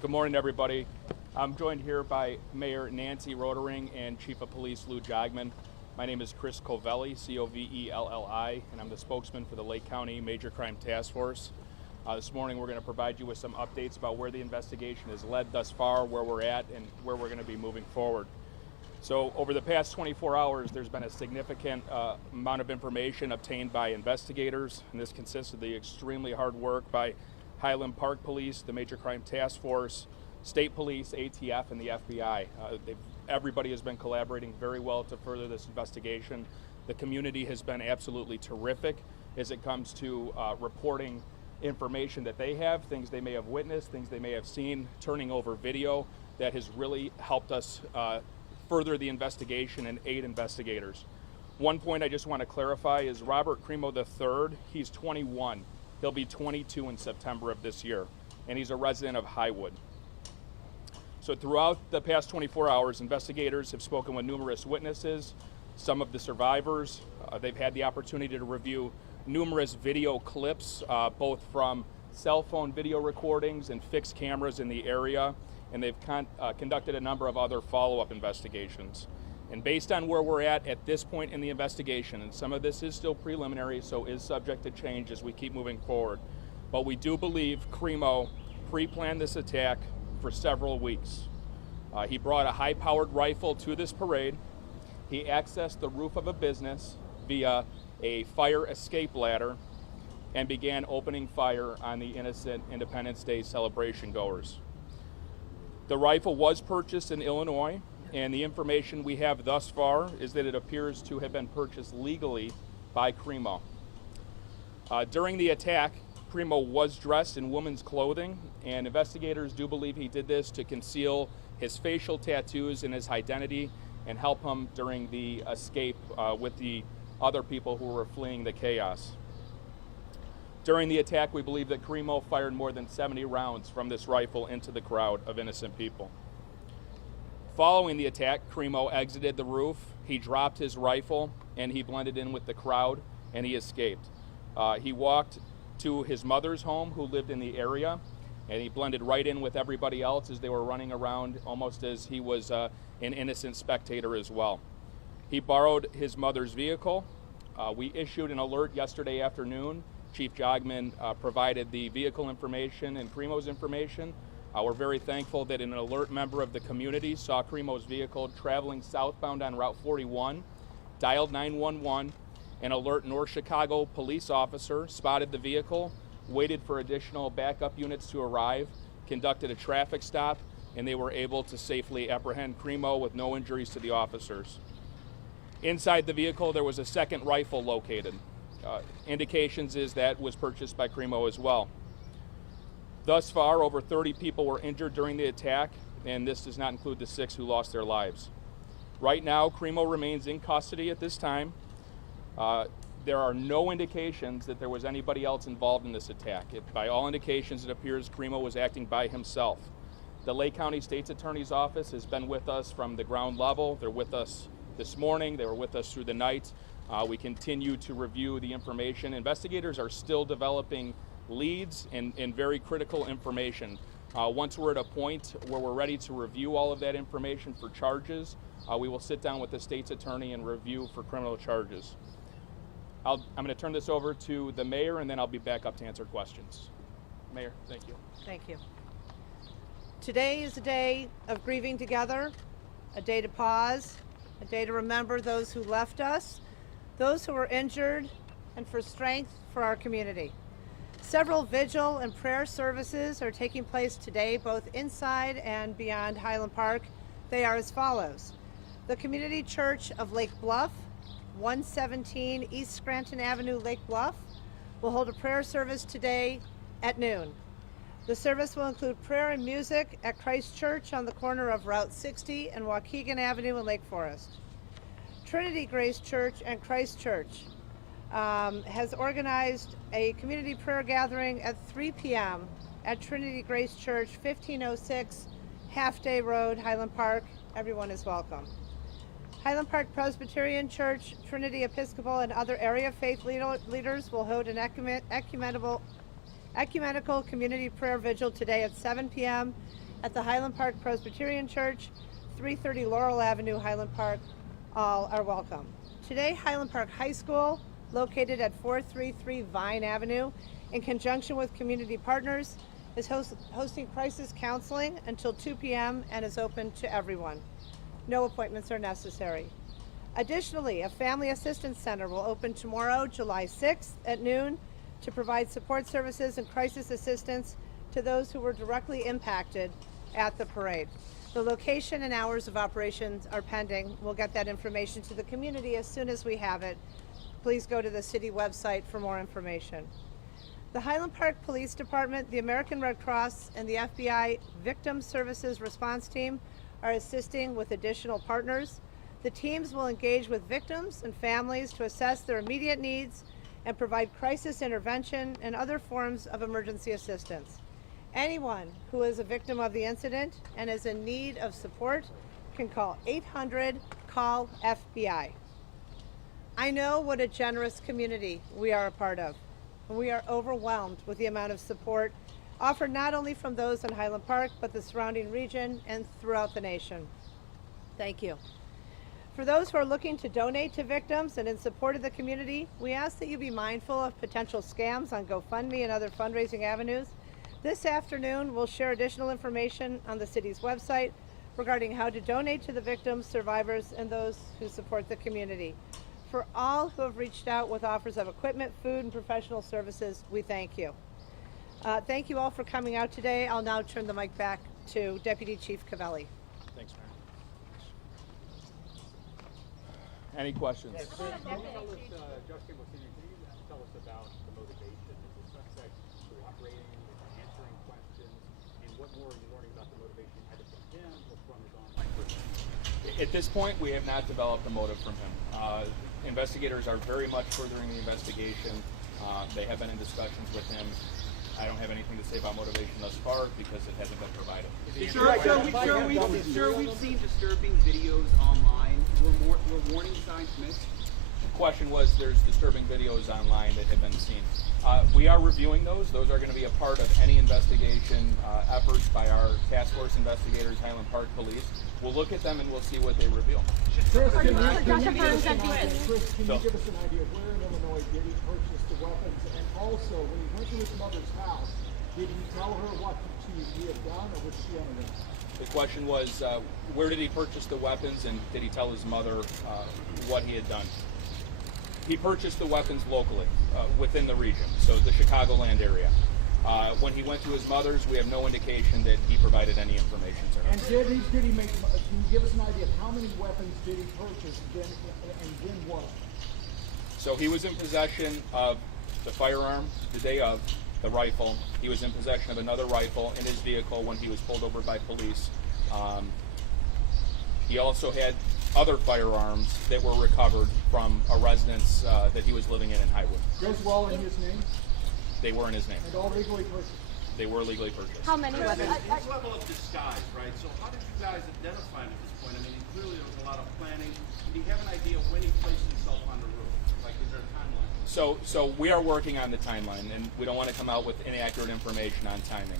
Good morning, everybody. I'm joined here by Mayor Nancy Rotering and Chief of Police Lou Jogman. My name is Chris Covelli, C-O-V-E-L-L-I, and I'm the spokesman for the Lake County Major Crime Task Force. This morning we're going to provide you with some updates about where the investigation has led thus far, where we're at, and where we're going to be moving forward. So over the past 24 hours, there's been a significant amount of information obtained by investigators, and this consists of the extremely hard work by Highland Park Police, the Major Crime Task Force, State Police, ATF, and the FBI. Everybody has been collaborating very well to further this investigation. The community has been absolutely terrific as it comes to reporting information that they have, things they may have witnessed, things they may have seen, turning over video that has really helped us further the investigation and aid investigators. One point I just want to clarify is Robert Crimo III, he's 21. He'll be 22 in September of this year, and he's a resident of Highwood. So throughout the past 24 hours, investigators have spoken with numerous witnesses, some of the survivors. They've had the opportunity to review numerous video clips, both from cell phone video recordings and fixed cameras in the area, and they've conducted a number of other follow-up investigations. And based on where we're at this point in the investigation, and some of this is still preliminary, so is subject to change as we keep moving forward, but we do believe Crimo pre-planned this attack for several weeks. He brought a high-powered rifle to this parade. He accessed the roof of a business via a fire escape ladder and began opening fire on the innocent Independence Day celebration goers. The rifle was purchased in Illinois, and the information we have thus far is that it appears to have been purchased legally by Crimo. During the attack, Crimo was dressed in women's clothing, and investigators do believe he did this to conceal his facial tattoos and his identity and help him during the escape with the other people who were fleeing the chaos. During the attack, we believe that Crimo fired more than 70 rounds from this rifle into the crowd of innocent people. Following the attack, Crimo exited the roof, he dropped his rifle, and he blended in with the crowd, and he escaped. He walked to his mother's home, who lived in the area, and he blended right in with everybody else as they were running around, almost as he was an innocent spectator as well. He borrowed his mother's vehicle. We issued an alert yesterday afternoon. Chief Jogman provided the vehicle information and Crimo's information. We're very thankful that an alert member of the community saw Crimo's vehicle traveling southbound on Route 41, dialed 911. An alert North Chicago police officer spotted the vehicle, waited for additional backup units to arrive, conducted a traffic stop, and they were able to safely apprehend Crimo with no injuries to the officers. Inside the vehicle, there was a second rifle located. Indications is that was purchased by Crimo as well. Thus far, over 30 people were injured during the attack, and this does not include the 6 who lost their lives. Right now, Crimo remains in custody at this time. There are no indications that there was anybody else involved in this attack. By all indications, it appears Crimo was acting by himself. The Lake County State's Attorney's Office has been with us from the ground level. They're with us this morning. They were with us through the night. We continue to review the information. Investigators are still developing leads and very critical information. Once we're at a point where we're ready to review all of that information for charges, we will sit down with the state's attorney and review for criminal charges. I'm going to turn this over to the mayor, and then I'll be back up to answer questions. Mayor, thank you. Thank you. Today is a day of grieving together, a day to pause, a day to remember those who left us, those who were injured, and for strength for our community. Several vigil and prayer services are taking place today, both inside and beyond Highland Park. They are as follows. The Community Church of Lake Bluff, 117 East Scranton Avenue, Lake Bluff, will hold a prayer service today at noon. The service will include prayer and music at Christ Church on the corner of Route 60 and Waukegan Avenue in Lake Forest. Trinity Grace Church and Christ Church has organized a community prayer gathering at 3 p.m. at Trinity Grace Church, 1506 Half Day Road, Highland Park. Everyone is welcome. Highland Park Presbyterian Church, Trinity Episcopal, and other area faith leaders will hold an ecumenical community prayer vigil today at 7 p.m. at the Highland Park Presbyterian Church, 330 Laurel Avenue, Highland Park. All are welcome. Today, Highland Park High School, located at 433 Vine Avenue, in conjunction with community partners, is hosting crisis counseling until 2 p.m. and is open to everyone. No appointments are necessary. Additionally, a family assistance center will open tomorrow, July 6th at noon, to provide support services and crisis assistance to those who were directly impacted at the parade. The location and hours of operations are pending. We'll get that information to the community as soon as we have it. Please go to the city website for more information. The Highland Park Police Department, the American Red Cross, and the FBI Victim Services Response Team are assisting with additional partners. The teams will engage with victims and families to assess their immediate needs and provide crisis intervention and other forms of emergency assistance. Anyone who is a victim of the incident and is in need of support can call 800-CALL-FBI. I know what a generous community we are a part of. We are overwhelmed with the amount of support offered not only from those in Highland Park, but the surrounding region and throughout the nation. Thank you. For those who are looking to donate to victims and in support of the community, we ask that you be mindful of potential scams on GoFundMe and other fundraising avenues. This afternoon, we'll share additional information on the city's website regarding how to donate to the victims, survivors, and those who support the community. For all who have reached out with offers of equipment, food, and professional services, we thank you. Thank you all for coming out today. I'll now turn the mic back to Deputy Chief Cavelli. Thanks, Mayor. Any questions? Yes, can you tell us, Justin, can you tell us about the motivation? Is the suspect cooperating, answering questions, and what more are you learning about the motivation either from him or from his online person? At this point, we have not developed a motive from him. Investigators are very much furthering the investigation. They have been in discussions with him. I don't have anything to say about motivation thus far because it hasn't been provided. Sir, we've seen disturbing videos online. Were warning signs missed? The question was, there's disturbing videos online that have been seen. We are reviewing those. Those are going to be a part of any investigation efforts by our task force investigators, Highland Park Police. We'll look at them and we'll see what they reveal. Chris, can you give us an idea of where in Illinois did he purchase the weapons? And also, when he went to his mother's house, did he tell her what he had done, or was she unaware? The question was, where did he purchase the weapons, and did he tell his mother what he had done? He purchased the weapons locally, within the region, so the Chicagoland area. When he went to his mother's, we have no indication that he provided any information to her. And did he make, can you give us an idea of how many weapons did he purchase and when what? So he was in possession of the firearm the day of, the rifle. He was in possession of another rifle in his vehicle when he was pulled over by police. He also had other firearms that were recovered from a residence that he was living in Highwood. Those were all in his name? They were in his name. And all legally purchased? They were legally purchased. How many weapons? His level of disguise, right? So how did you guys identify him at this point? I mean, clearly there was a lot of planning. Do you have an idea when he placed himself on the roof? Like, is there a timeline? So we are working on the timeline, and we don't want to come out with inaccurate information on timing.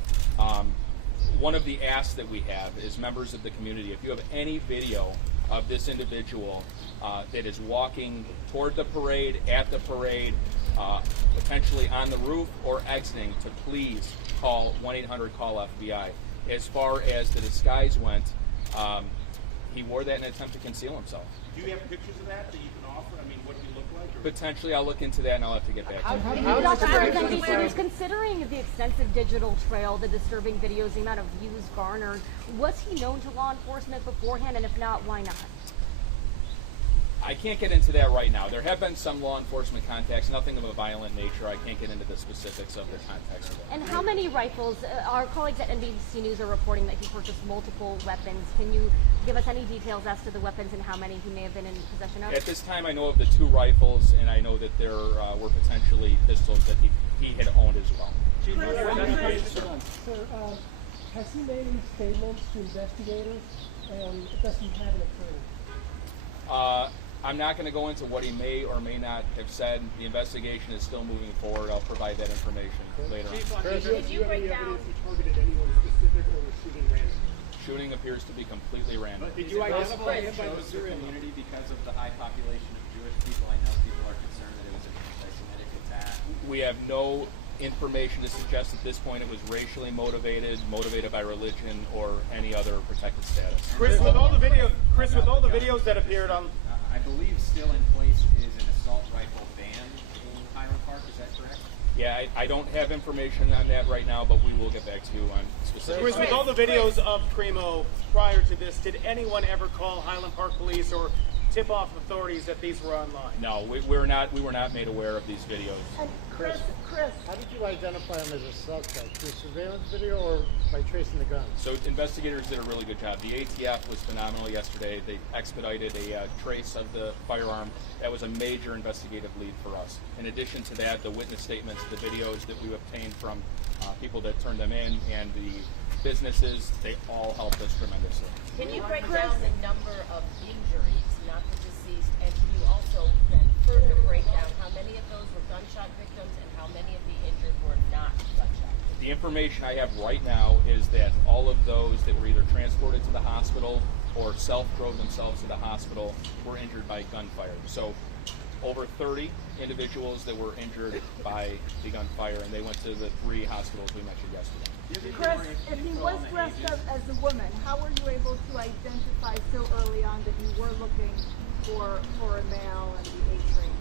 One of the asks that we have is members of the community, if you have any video of this individual that is walking toward the parade, at the parade, potentially on the roof or exiting, to please call 1-800-CALL-FBI. As far as the disguise went, he wore that in an attempt to conceal himself. Do you have pictures of that you can offer? I mean, what did he look like? Or? Potentially, I'll look into that and I'll have to get back to you. Dr. Representative, considering the extensive digital trail, the disturbing videos, the amount of views garnered, was he known to law enforcement beforehand, and if not, why not? I can't get into that right now. There have been some law enforcement contacts, nothing of a violent nature. I can't get into the specifics of the context of it. And how many rifles? Our colleagues at NBC News are reporting that he purchased multiple weapons. Can you give us any details as to the weapons and how many he may have been in possession of? At this time, I know of the 2 rifles, and I know that there were potentially pistols that he had owned as well. Sir, has he made any statements to investigators, and does he have an attorney? I'm not going to go into what he may or may not have said. The investigation is still moving forward. I'll provide that information later on. Did you break down? He targeted anyone specific or was shooting random? shooting appears to be completely random. Did you identify him by chose the material? community because of the high population of Jewish people? I know people are concerned that it was an anti-Semitic attack. We have no information to suggest at this point it was racially motivated by religion, or any other protected status. Chris, with all the videos that appeared on. I believe still in place is an assault rifle ban in Highland Park. Is that correct? Yeah, I don't have information on that right now, but we will get back to you on specifics. Chris, with all the videos of Crimo prior to this, did anyone ever call Highland Park Police or tip off authorities that these were online? No, we were not made aware of these videos. Chris, how did you identify him as a suspect? Through surveillance video or by tracing the gun? So investigators did a really good job. The ATF was phenomenal yesterday. They expedited a trace of the firearm. That was a major investigative lead for us. In addition to that, the witness statements, the videos that we obtained from people that turned them in, and the businesses, they all helped us tremendously. Can you break down the number of injuries, not the deceased, and can you also then further break down how many of those were gunshot victims and how many of the injured were not gunshot victims? The information I have right now is that all of those that were either transported to the hospital or self-drove themselves to the hospital were injured by gunfire. So over 30 individuals that were injured by the gunfire, and they went to the 3 hospitals we mentioned yesterday. Chris, if he was dressed up as a woman, how were you able to identify so early on that you were looking for a male and the age range?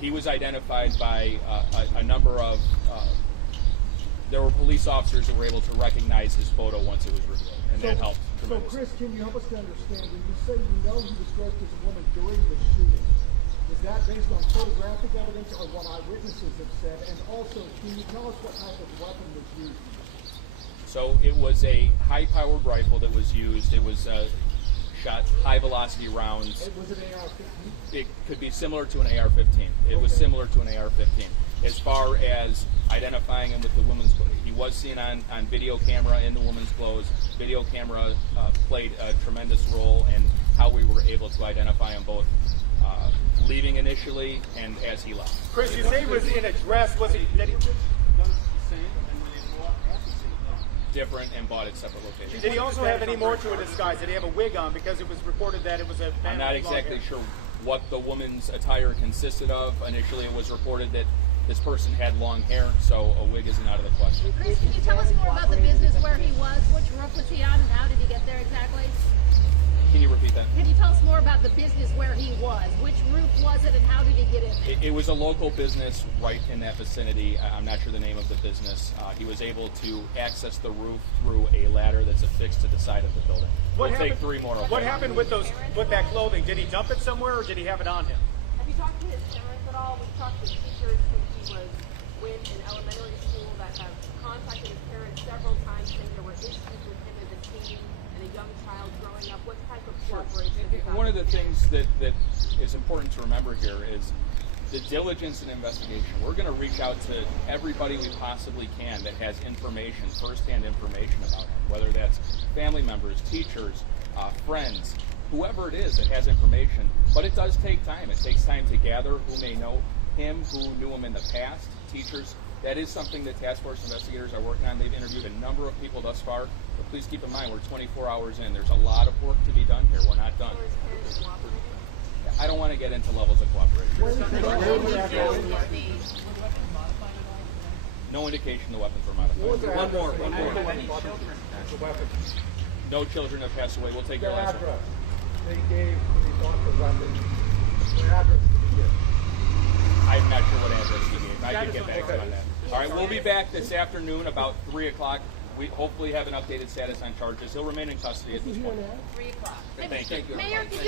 He was identified by a number of, there were police officers that were able to recognize his photo once it was revealed, and that helped So tremendously. Chris, can you help us to understand, when you say you know he was dressed as a woman during the shooting, is that based on photographic evidence or what eyewitnesses have said? And also, can you tell us what type of weapon was used? So it was a high-powered rifle that was used. It was shot high-velocity rounds. Was it an AR-15? It could be similar to an AR-15. It was similar to an AR-15. As far as identifying him with the woman's clothes, he was seen on video camera in the woman's clothes. Video camera played a tremendous role in how we were able to identify him, both leaving initially and as he left. Chris, you say he was in a dress. Was he? Different and bought at separate locations. Did he also have any more to a disguise? Did he have a wig on? Because it was reported that it was a man I'm not with long exactly hair. sure what the woman's attire consisted of. Initially, it was reported that this person had long hair, so a wig isn't out of the question. Chris, can you tell us more about the business where he was? Which roof was he on and how did he get there exactly? Can you repeat that? Can you tell us more about the business where he was? Which roof was it and how did he get in there? It was a local business right in that vicinity. I'm not sure the name of the business. He was able to access the roof through a ladder that's affixed to the side of the building. We'll take 3 more. What happened with that clothing? Did he dump it somewhere or did he have it on him? Have you talked to his parents at all? We've talked to teachers since he was in elementary school that have contacted his parents several times saying there were issues with him as a teen and a young child growing up. What type of cooperation have you got? One of the things that is important to remember here is the diligence and investigation. We're going to reach out to everybody we possibly can that has information, firsthand information about him, whether that's family members, teachers, friends, whoever it is that has information. But it does take time. It takes time to gather who may know him, who knew him in the past, teachers. That is something that task force investigators are working on. They've interviewed a number of people thus far, but please keep in mind we're 24 hours in. There's a lot of work to be done here. We're not done. I don't want to get into levels of cooperation. No indication the weapons were modified. One more. No children have passed away. We'll take your last one. They gave when he bought the weapon. What address did he give? I'm not sure what address he gave. I can get back to you on that. All right, we'll be back this afternoon about 3 o'clock. We hopefully have an updated status on charges. He'll remain in custody at this point. 3 o'clock. Thank you. Mayor,